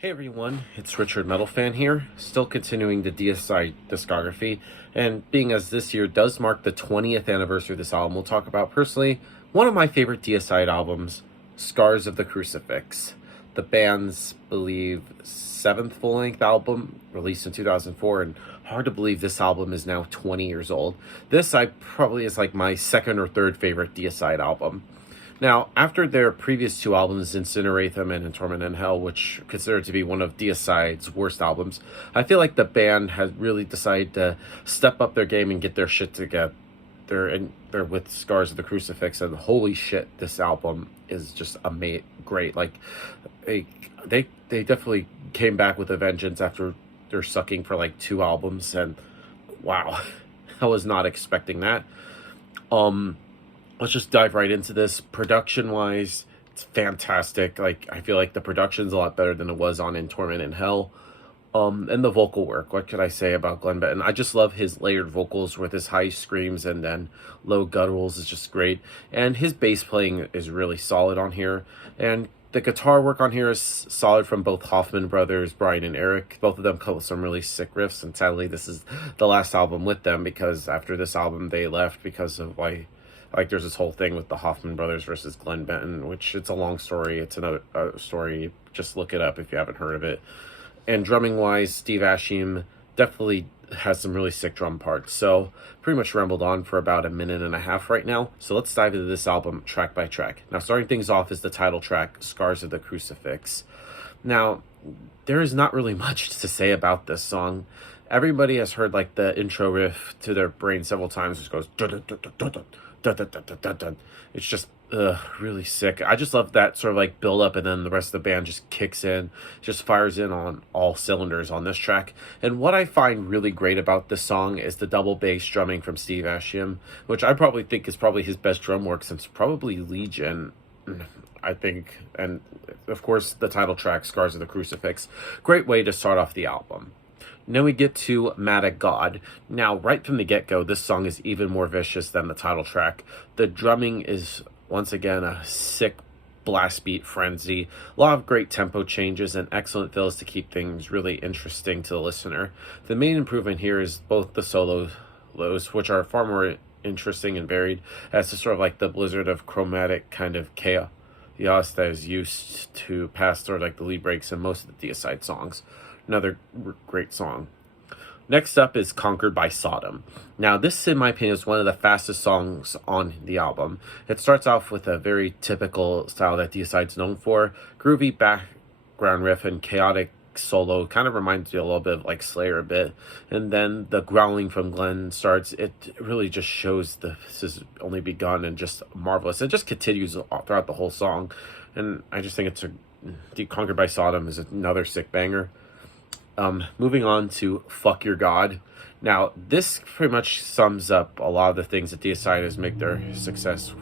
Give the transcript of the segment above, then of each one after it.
Hey everyone, it's Richard Metal Fan here, still continuing the Deicide discography, and being as this year does mark the 20th anniversary of this album, we'll talk about personally one of my favorite Deicide albums, Scars of the Crucifix, the band's, believe, 7th full-length album, released in 2004, and hard to believe this album is now 20 years old. This I probably is like my second or third favorite Deicide album. Now, after their previous two albums, Incinerate Them and In Torment in Hell, which considered to be one of Deicide's worst albums, I feel like the band has really decided to step up their game and get their shit together. They're with Scars of the Crucifix, and holy shit, this album is just great. Like, they definitely came back with a vengeance after they're sucking for like two albums, and wow, I was not expecting that. Let's just dive right into this. Production wise, it's fantastic. Like, I feel like the production's a lot better than it was on In Torment in Hell. And the vocal work, what could I say about Glenn Benton? I just love his layered vocals with his high screams and then low gutturals is just great. And his bass playing is really solid on here. And the guitar work on here is solid from both Hoffman brothers, Brian and Eric. Both of them come with some really sick riffs. And sadly, this is the last album with them, because after this album, they left because of there's this whole thing with the Hoffman brothers versus Glenn Benton, which it's a long story. It's another story. Just look it up if you haven't heard of it. And drumming-wise, Steve Asham definitely has some really sick drum parts. So pretty much rambled on for about a minute and a half right now. So let's dive into this album track by track. Now, starting things off is the title track, Scars of the Crucifix. Now, there is not really much to say about this song. Everybody has heard like the intro riff to their brain several times, which goes dun, dun, dun, dun, dun. Dun, dun, dun, dun, dun, dun. It's just really sick. I just love that sort of like build up, and then the rest of the band just kicks in, just fires in on all cylinders on this track. And what I find really great about this song is the double bass drumming from Steve Asham, which I probably think is probably his best drum work since probably Legion, I think. And of course the title track, Scars of the Crucifix. Great way to start off the album. Then we get to Mad at God. Now, right from the get-go, this song is even more vicious than the title track. The drumming is, once again, a sick blast beat frenzy. A lot of great tempo changes and excellent fills to keep things really interesting to the listener. The main improvement here is both the solos, which are far more interesting and varied, as to sort of like the blizzard of chromatic kind of chaos that is used to pass through like the lead breaks in most of the Deicide songs. Another great song. Next up is Conquered by Sodom. Now, this, in my opinion, is one of the fastest songs on the album. It starts off with a very typical style that Deicide's known for. Groovy background riff and chaotic solo. Kind of reminds you a little bit of like Slayer a bit. And then the growling from Glenn starts. It really just shows this has only begun, and just marvelous. It just continues throughout the whole song. And I just think Conquered by Sodom is another sick banger. Moving on to Fuck Your God. Now, this pretty much sums up a lot of the things that Deicide has made their success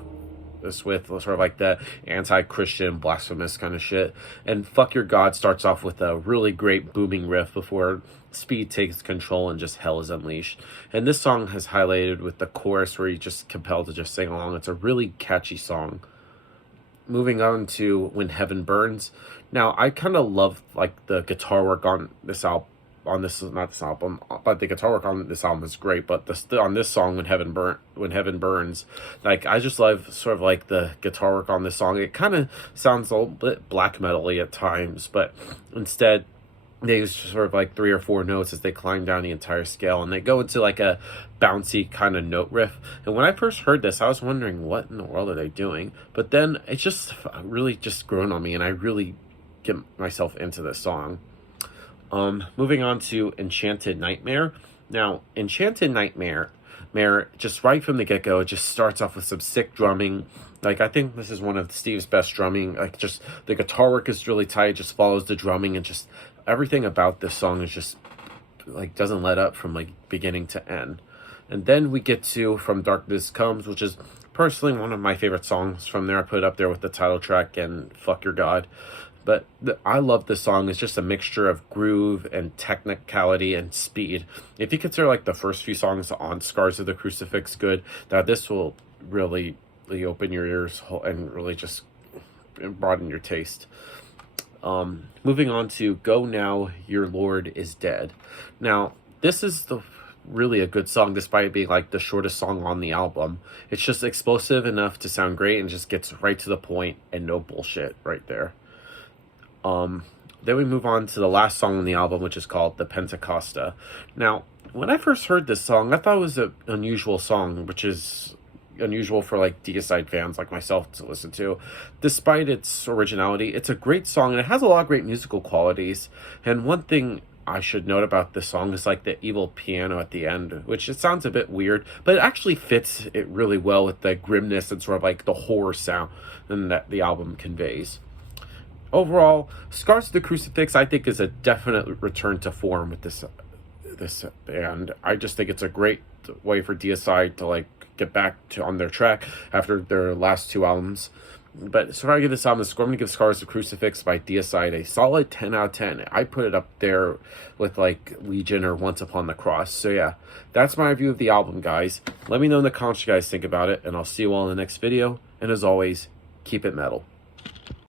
with, sort of like the anti-Christian, blasphemous kind of shit. And Fuck Your God starts off with a really great booming riff before speed takes control and just hell is unleashed. And this song has highlighted with the chorus where you're just compelled to just sing along. It's a really catchy song. Moving on to When Heaven Burns. Now, I kind of love like the guitar work on this album. But the guitar work on this album is great. But on this song, When Heaven Burns, like I just love sort of like the guitar work on this song. It kind of sounds a little bit black metal-y at times, but instead they use sort of like 3 or 4 notes as they climb down the entire scale, and they go into like a bouncy kind of note riff. And when I first heard this, I was wondering, what in the world are they doing? But then it just really just grown on me, and I really get myself into this song. Moving on to Enchanted Nightmare. Now, Enchanted Nightmare, just right from the get-go, it just starts off with some sick drumming. Like, I think this is one of Steve's best drumming. Like, just the guitar work is really tight, just follows the drumming, and just everything about this song is just like doesn't let up from like beginning to end. And then we get to From Darkness Comes, which is personally one of my favorite songs from there. I put it up there with the title track and Fuck Your God. But I love this song. It's just a mixture of groove and technicality and speed. If you consider like the first few songs on Scars of the Crucifix good, now this will really open your ears and really just broaden your taste. Moving on to Go Now, Your Lord is Dead. Now, this is the really a good song despite it being like the shortest song on the album. It's just explosive enough to sound great and just gets right to the point and no bullshit right there. Then we move on to the last song on the album, which is called The Pentecosta. Now, when I first heard this song, I thought it was an unusual song, which is unusual for like Deicide fans like myself to listen to. Despite its originality, it's a great song and it has a lot of great musical qualities. And one thing I should note about this song is like the evil piano at the end, which it sounds a bit weird, but it actually fits it really well with the grimness and sort of like the horror sound that the album conveys. Overall, Scars to the Crucifix, I think, is a definite return to form with this band. I just think it's a great way for Deicide to like get back to on their track after their last two albums. But so I give this album a score. I'm going to give Scars to the Crucifix by Deicide a solid 10 out of 10. I put it up there with like Legion or Once Upon the Cross. So yeah, that's my review of the album, guys. Let me know in the comments what you guys think about it, and I'll see you all in the next video. And as always, keep it metal.